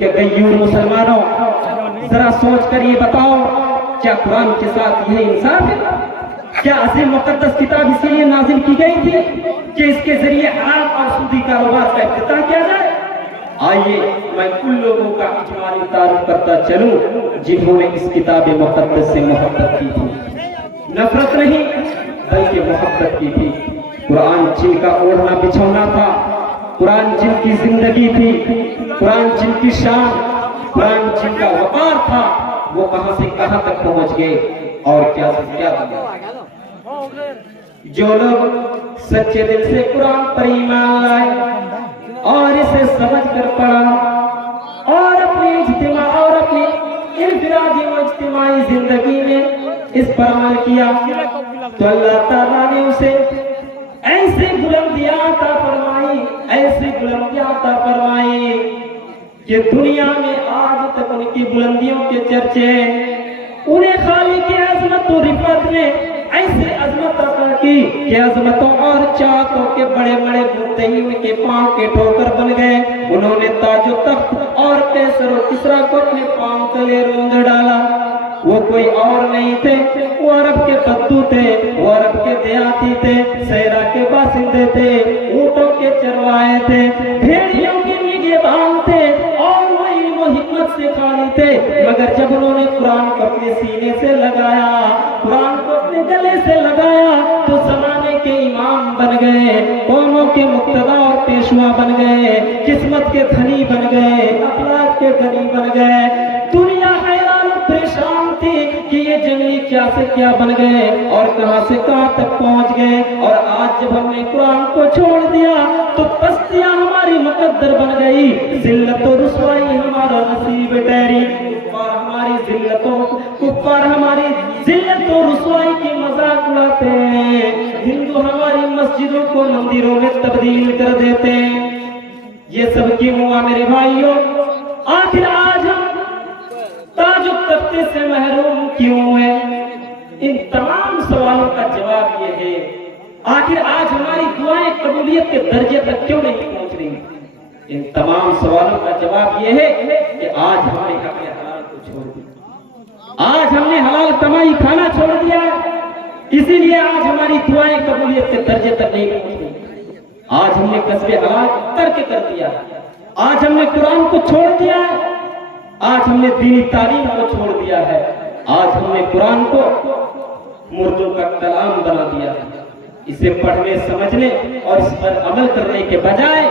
کہ غیور مسلمانوں ذرا سوچ کر یہ بتاؤ، کیا قرآن کے ساتھ یہ انصاف ہے؟ کیا عظیم مقدس کتاب اسی لیے نازل کی گئی تھی کہ اس کے ذریعے حرام اور سودی کاروبار کا افتتاح کیا جائے؟ آئیے میں ان لوگوں کا اجمالی تعارف کرتا چلوں جنہوں نے اس کتاب مقدس سے محبت کی تھی، نفرت نہیں بلکہ محبت کی تھی۔ قرآن جن کا اوڑھنا بچھونا تھا، قرآن جن کی زندگی تھی، قرآن جن کی شان، قرآن جن کا وقار تھا، وہ کہاں سے کہاں تک پہنچ گئے اور کیا سے کیا دیا۔ جو لوگ سچے دل سے قرآن پر ایمان لائے اور اسے سمجھ کر پڑھا اور اپنی اجتماع اور اپنی انفرادی و اجتماعی زندگی میں اس پر عمل کیا تو اللہ تعالیٰ نے اسے ایسے بلندیاں عطا فرمائی، ایسے بلندیاں عطا فرمائی کہ دنیا میں آج تک ان کی بلندیوں کے چرچے ہیں۔ انہیں خالق کی عظمت و رفعت نے ایسے عظمت عطا کی کہ عظمتوں اور چاہتوں کے بڑے بڑے مدعی ان کے پاؤں کے ٹھوکر بن گئے۔ انہوں نے تاج و تخت اور کیسر و کسریٰ کو اپنے پاؤں تلے روند ڈالا۔ وہ کوئی اور نہیں تھے، وہ عرب کے بدو تھے، وہ عرب کے دیہاتی تھے، صحرا کے باشندے تھے، اونٹوں کے چروائے تھے، بھیڑیوں کے نگہبان تھے اور وہ علم و حکمت سے خالی تھے، مگر جب انہوں نے قرآن کو اپنے سینے سے لگایا، قرآن کو اپنے گلے سے لگایا تو زمانے کے امام بن گئے، قوموں کے مقتدا اور پیشوا بن گئے، قسمت کے دھنی بن گئے، اخلاق کے دھنی بن گئے۔ دنیا حیران پریشان تھی کہ یہ جنگلی کیا سے کیا بن گئے اور کہاں سے کہاں تک پہنچ گئے، اور آج جب ہم نے قرآن کو چھوڑ دیا تو پستیاں ہماری مقدر بن گئی، ذلت و رسوائی ہمارا نصیب ٹھہری۔ کفار ہماری ذلت و رسوائی کی مذاق اڑاتے ہیں، ہندو ہماری مسجدوں کو مندروں میں تبدیل کر دیتے ہیں۔ یہ سب کیوں ہوا میرے بھائیوں؟ آخر آج ہم تاج و تختے سے محروم کیوں ہوئے؟ ان تمام سوالوں کا جواب یہ ہے، آخر آج ہماری دعائیں قبولیت کے درجے تک کیوں نہیں پہنچ رہی؟ ان تمام سوالوں کا جواب یہ ہے کہ آج ہم نے اپنے حلال کو چھوڑ دیا، آج ہم نے حلال کمائی کھانا چھوڑ دیا، اسی لیے آج ہماری دعائیں قبولیت کے درجے تک نہیں پہنچ رہی۔ آج ہم نے کسب حلال ترک کر دیا، آج ہم نے قرآن کو چھوڑ دیا ہے، آج ہم نے دینی تعلیم کو چھوڑ دیا ہے، آج ہم نے قرآن کو مردوں کا کلام بنا دیا ہے۔ اسے پڑھنے سمجھنے اور اس پر عمل کرنے کے بجائے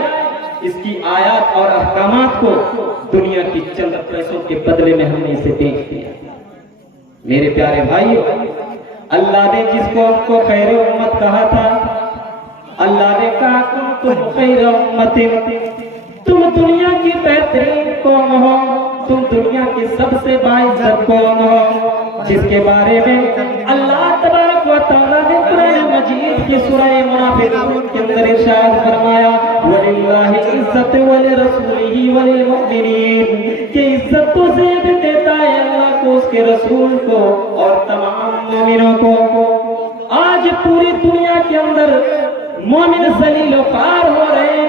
اس کی آیات اور احکامات کو دنیا کی چند پیسوں کے بدلے میں ہم نے اسے بیچ دیا۔ میرے پیارے بھائیو، اللہ نے جس قوم کو خیر امت کہا تھا، اللہ نے کہا تم خیر امت، تم دنیا کی بہترین قوم ہو، تم دنیا کی سب سے باعزت قوم ہو، جس کے بارے میں اللہ تبارک و تعالیٰ نے قرآن مجید کی سورہ منافقون کے اندر ارشاد فرمایا وَلِلَّهِ عِزَّتُ وَلِرَسُولِهِ وَلِلْمُؤْمِنِينَ، کہ عزت تو زید دیتا ہے اللہ کو، اس کے رسول کو اور تمام مومنوں کو۔ آج پوری دنیا کے اندر مومن ذلیل و خوار ہو رہے ہیں۔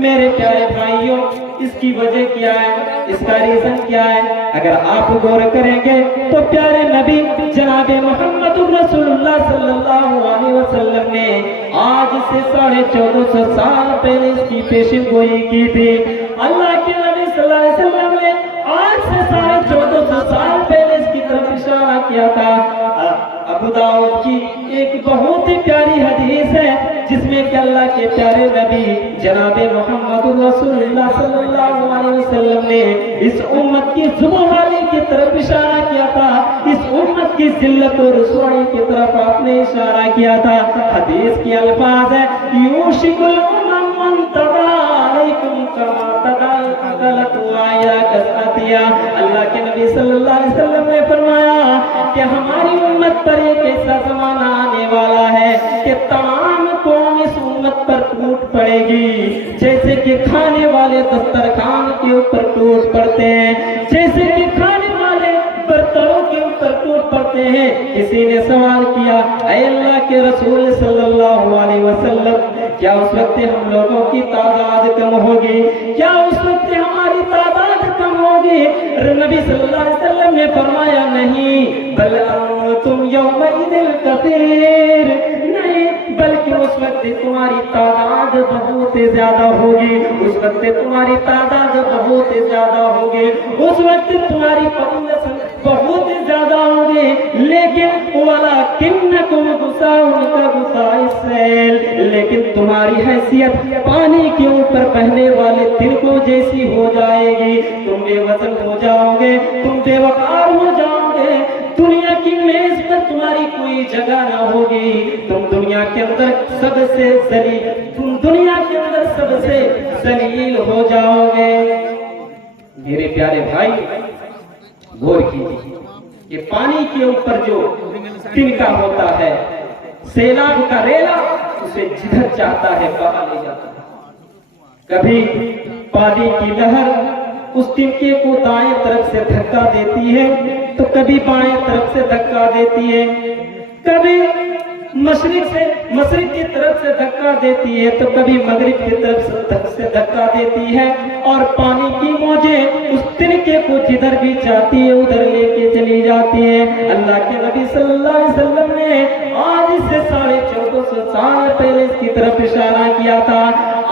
میرے پیارے بھائیوں، اس کی وجہ کیا ہے؟ اس کا ریزن کیا ہے؟ اگر آپ غور کریں گے تو پیارے نبی جناب محمد رسول اللہ صلی اللہ علیہ وسلم نے آج سے 1450 سال پہلے اس کی پیشن گوئی کی تھی۔ اللہ کے نبی صلی اللہ علیہ وسلم نے آج سے 1450 سال پہلے اس کی طرف اشارہ کیا تھا۔ ابو داؤد کی ایک بہت ہی پیاری حدیث ہے جس میں کہ اللہ کے پیارے نبی جناب محمد رسول اللہ صلی اللہ علیہ وسلم نے اس امت کی زبانی کی طرف اشارہ کیا تھا، اس امت کی ذلت و رسوائی کی طرف آپ نے اشارہ کیا تھا۔ حدیث کی الفاظ ہے یوشک الامم ان تداعی علیکم کما تداعی العقلۃ وعیا کساتیا۔ اللہ کے نبی صلی اللہ علیہ وسلم نے فرمایا کہ ہماری امت پر ایک ایسا زمانہ آنے والا ہے کہ تمام قوم اس امت پر ٹوٹ پڑے گی، جیسے کہ کھانے والے دسترخوان کے اوپر ٹوٹ پڑتے ہیں، جیسے کہ کھانے والے برتنوں کے اوپر ٹوٹ پڑتے ہیں۔ کسی نے سوال کیا اے اللہ کے رسول صلی اللہ علیہ وسلم، کیا اس وقت ہم لوگوں کی تعداد کم ہوگی؟ کیا اس وقت ہماری تعداد کم नबी सल्लल्लाहु अलैहि वसल्लम ने फरमाया नहीं, बल तुम यौमइदिल कसीर, नहीं बल्कि उस वक्त तुम्हारी तादाद बहुत ज्यादा होगी, उस वक्त तुम्हारी तादाद बहुत ज्यादा होगी, उस वक्त तुम्हारी पॉपुलेशन बहुत ज्यादा होगी, लेकिन वाला किन्नकुम गुसाउन का गुसाइल, लेकिन तुम्हारी हैसियत पानी के ऊपर बहने वाले तिनकों जैसी हो जाएगी, तुम बेवजन हो जाओगे, तुम बेवकार हो जाओगे, दुनिया की मेज पर तुम्हारी कोई जगह ना होगी, तुम दुनिया के अंदर सबसे जलील, तुम दुनिया के अंदर सबसे जलील हो जाओगे। मेरे प्यारे भाई गौर कीजिए, ये पानी के ऊपर जो तिनका होता है, सैलाब का रेला उसे जिधर चाहता है बहा ले जाता है। कभी पानी की लहर उस तिनके को दाएं तरफ से धक्का देती है तो कभी बाएं तरफ से धक्का देती है, कभी मशरिक की तरफ से धक्का देती है तो कभी मगरिब की तरफ से धक्का देती है, और पानी की मौजें उस तिनके को जिधर भी चाहती है उधर लेके चली जाती है। अल्लाह के नबी सल्लल्लाहु अलैहि वसल्लम ने आज से 1450 साल पहले इसकी तरफ इशारा किया था।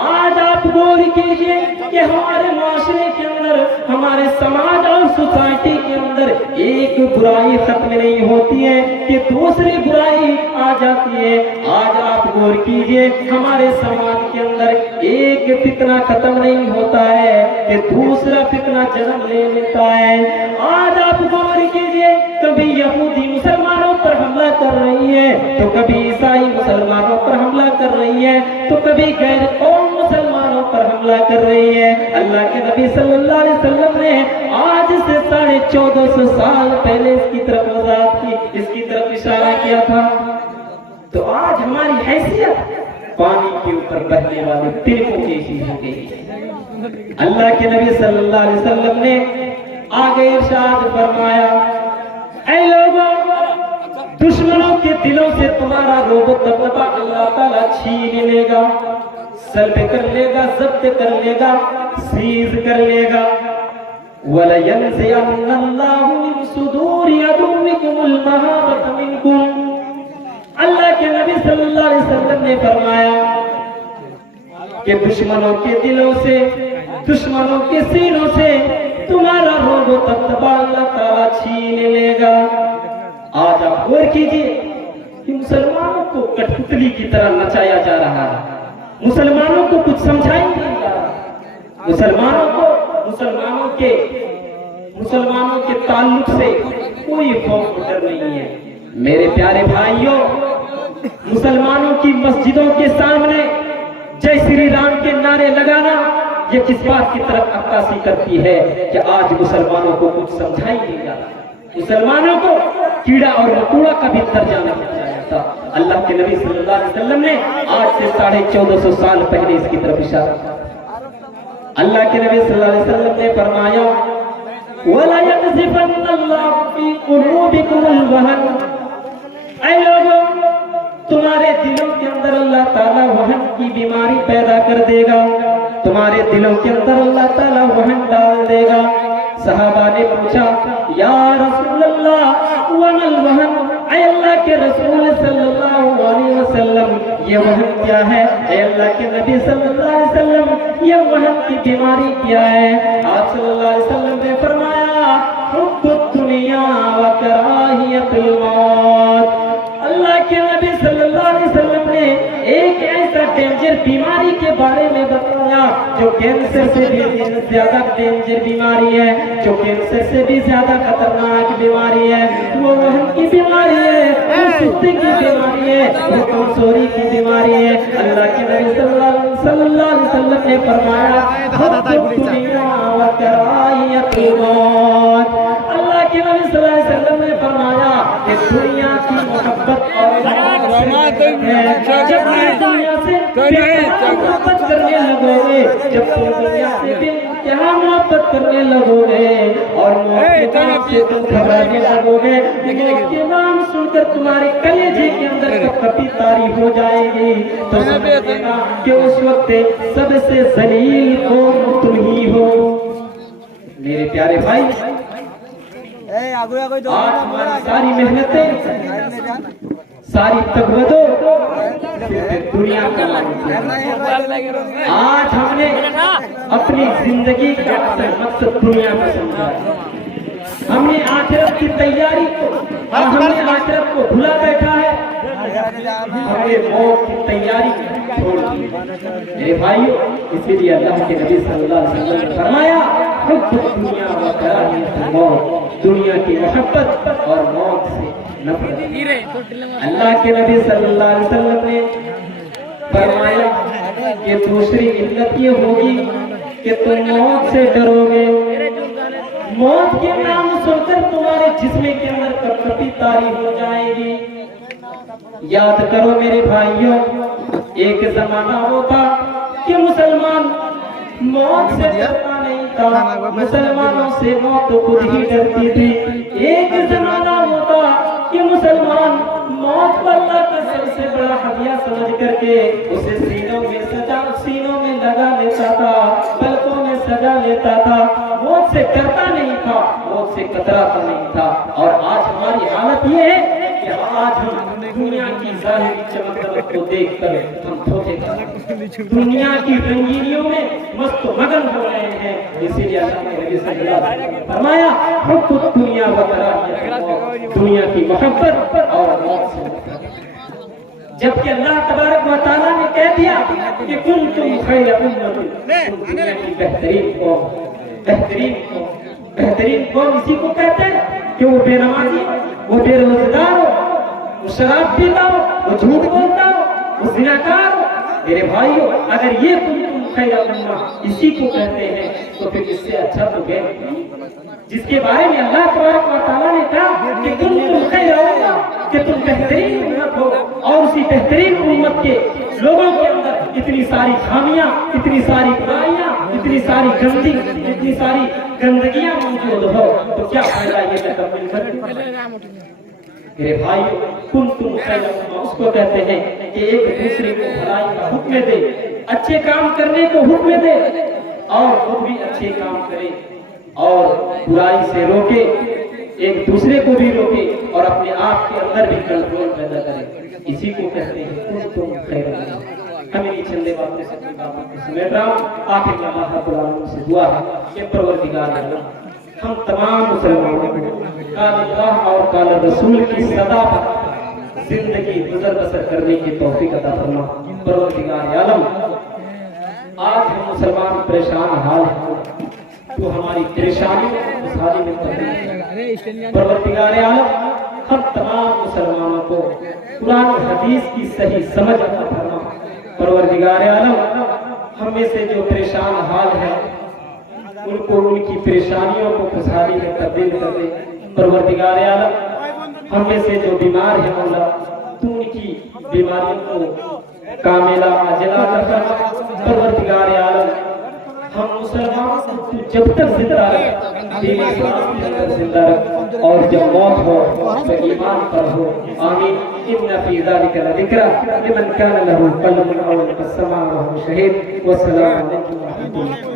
आज आप गौर कीजिए कि हमारे माशरे के अंदर, हमारे समाज और सोसाइटी के अंदर एक बुराई खत्म नहीं होती है कि दूसरी बुराई आ जाती है। आज आप गौर कीजिए, हमारे समाज के अंदर एक फितना खत्म नहीं होता है कि दूसरा फितना जन्म ले लेता है। आज आप गौर कीजिए, कभी यहूदी मुसलमानों पर हमला कर रही है तो कभी ईसाई मुसलमानों पर हमला कर रही है तो कभी गैर कौम मुसलमानों पर हमला कर रही है। अल्लाह के नबी सल्लल्लाहु अलैहि वसल्लम ने आज से 1450 साल पहले इसकी तरफ वजाहत की, इसकी तरफ इशारा किया था। तो आज हमारी हैसियत पानी के ऊपर बहने वाले तिनकों जैसी हो गई। अल्लाह के नबी सल्लल्लाहु अलैहि वसल्लम ने आगे इरशाद फरमाया, ऐ लोगों, दुश्मनों के दिलों से तुम्हारा रोब दबदबा अल्लाह ताला छीन लेगा, सल्ब कर लेगा, जब्त कर लेगा, सीज कर लेगा। वलयंज़िअन्नल्लाहु मिन सुदूरि अदुव्विकुमुल महाबत मिनकुम। अल्लाह के नबी सल्लल्लाहु अलैहि वसल्लम ने फरमाया कि दुश्मनों के दिलों से, दुश्मनों के सीनों से तुम्हारा रोब दबदबा अल्लाह ताला छीन लेगा। आज आप गौर कीजिए कि मुसलमानों को कठपुतली की तरह नचाया जा रहा है, मुसलमानों को कुछ समझाई नहीं जा रहा, मुसलमानों को मुसलमानों के ताल्लुक से कोई खौफ डर नहीं है। मेरे प्यारे भाइयों, मुसलमानों की मस्जिदों के सामने जय श्री राम के नारे लगाना ये किस बात की तरफ अक्कासी करती है कि आज मुसलमानों को कुछ समझाई नहीं जाता, मुसलमानों को कीड़ा और मकोड़ा का भी दर्जा नहीं दिया जाता। अल्लाह के नबी सल्लल्लाहु अलैहि वसल्लम ने आज से 1450 साल पहले इसकी तरफ इशारा किया। अल्लाह के नबी सल्लल्लाहु अलैहि वसल्लम ने फरमाया, वला यक़ज़िफन्नल्लाहु फी क़ुलूबिकुमुल वहन। ऐ लोगों, तुम्हारे दिलों के अंदर अल्लाह ताला वहन की बीमारी पैदा कर देगा, तुम्हारे दिलों के अंदर अल्लाह ताला वहन डाल देगा। सहाबा ने पूछा, या रसूल अल्लाह वमल वहन, ऐ अल्लाह के रसूल सल्लल्लाहु अलैहि वसल्लम ये वहन क्या है? ऐ अल्लाह के नबी सल्लल्लाहु अलैहि वसल्लम ये वहन की बीमारी क्या है? आप सल्लल्लाहु अलैहि वसल्लम ने फरमाया, हुब्बुद दुनिया व कराहियतुल मौत। अल्लाह के नबी सल्लल्लाहु अलैहि वसल्लम ने एक ऐसा डेंजर बीमारी के बारे में बताया जो कैंसर से भी ज्यादा डेंजर बीमारी है, जो कैंसर से भी ज्यादा खतरनाक बीमारी है। वो वहन की बीमारी है, वो सुस्ती की बीमारी है, वो कमजोरी की बीमारी है। अल्लाह के नबी सल्लल्लाहु अलैहि वसल्लम ने फरमाया, दुनिया व कराहियतुल मौत। अल्लाह के नबी सल्लल्लाहु अलैहि वसल्लम ने फरमाया कि दुनिया की मोहब्बत और जब दुनिया से मोहब्बत करने लगोगे, जब तुम दुनिया से बेइंतहा मोहब्बत करने लगोगे और मौत के नाम से तुम घबराने लगोगे, मौत के नाम सुनकर तुम्हारे कलेजे के अंदर कपकपी तारी हो जाएगी, तो समझ लेना कि उस वक्त सबसे जलील कौम तुम ही हो। मेरे प्यारे भाई, आज हमारी सारी मेहनतें, सारी तकवतों दुनिया का आज हमने अपनी जिंदगी का मकसद दुनिया को समझा। हमने आखिरत की तैयारी को, हमने आखिरत को भुला बैठा है, हमने मौत की तैयारी छोड़ दी। मेरे भाइयों, इसीलिए अल्लाह के नबी सल्लल्लाहु अलैहि वसल्लम ने फरमाया, हुब्बुद दुनिया व कराहियतुल मौत, दुनिया की मोहब्बत और मौत से नफरत। अल्लाह के नबी सल्लल्लाहु अलैहि वसल्लम ने फरमाया कि दूसरी इल्लत ये होगी कि तुम मौत से डरोगे, मौत के नाम सुनकर तुम्हारे जिस्म के अंदर कपकपी तारी हो जाएगी। याद करो मेरे भाइयों, एक जमाना वो था कि मुसलमान मौत से डरता नहीं था, मुसलमानों से मौत खुद ही डरती थी। एक जमाना वो था कि मुसलमान मौत को अल्लाह का सबसे बड़ा हदिया समझ करके उसे सीनों में लगा लेता था, पलकों में सजा लेता था, मौत से डरता नहीं था, मौत से कतराता नहीं था। और आज हमारी हालत ये है कि आज हम दुनिया की ज़ाहिरी चमक को देखकर हम धोखे खाते, दुनिया की रंगीनियों में मस्त मगन हो रहे हैं। इसीलिए अल्लाह के नबी सल्लल्लाहु अलैहि वसल्लम ने फरमाया, हुब्बुद दुनिया व कराहियतुल मौत, दुनिया की मोहब्बत और मौत से। जबकि अल्लाह तबारक व तआला ने कह दिया कि कुंतुम खैरा उम्मतिन, दुनिया की बेहतरीन कौम इसी को कहते हैं कि वो बेनमाजी, वो बेरोजगार हो, वो शराब पीता हो, वो झूठ बोलता हो, वो ज़िनाकार हो। मेरे भाइयों, अगर ये कुंतुम खैरा उम्मा इसी को कहते हैं तो फिर इससे अच्छा तो गए जिसके बारे में अल्लाह तबारक व तआला ने कहा कि कुंतुम खैरा उम्मा, कि तुम बेहतरीन उम्मत हो। और उसी बेहतरीन उम्मत के लोगों के अंदर इतनी सारी खामियां, इतनी सारी बुराइयां, इतनी सारी गंदी, इतनी सारी गंदगियां मौजूद हो, तो क्या फायदा ये तकम्मुल करके। मेरे भाइयों, कुंतुम खैरा उम्मा उसको कहते हैं कि एक दूसरे को भलाई का हुक्म दे, अच्छे काम करने को हुक्म दे और खुद भी अच्छे काम करे और बुराई से रोके, एक दूसरे को भी रोके और अपने आप के अंदर भी कंट्रोल पैदा करे। इसी को कहते हैं कुंतुम खैरा उम्मा। हमें चंदे बातें सच्ची बातों को समेट रहा हूँ। आखिर में अल्लाह रब्बुल आलमीन से दुआ है कि परवरदिगार अल्लाह हम तमाम मुसलमानों को काल अल्लाह और काल रसूल की सदा पर जिंदगी गुजर बसर करने की तौफीक अता फरमा। परवरदिगार आलम, आज हम मुसलमान परेशान हाल हैं, तो हमारी परेशानी खुशहाली में तब्दील। परवरदिगार आलम, हम तमाम मुसलमानों को कुरान और हदीस की सही समझ अता फरमा। परवरदिगार आलम, हम में से जो परेशान हाल है उनको उनकी परेशानियों को खुशहाली में तब्दील कर दे। परवरदिगार आलम, हम में से जो बीमार है मौला, तू उनकी बीमारियों को कामिला आजिला कर। परवरदिगार आलम, हम मुसलमानों को तू जब तक जिंदा रख, दीन इस्लाम के अंदर जिंदा रख, और जब मौत हो तो ईमान पर हो। आमीन। इन्ना फी ज़ालिका लज़िक्रा लिमन कान लहू क़ल्बुन अव अल्क़ा अस्समा व हुवा शहीद। वस्सलामु अलैकुम व रहमतुल्लाह।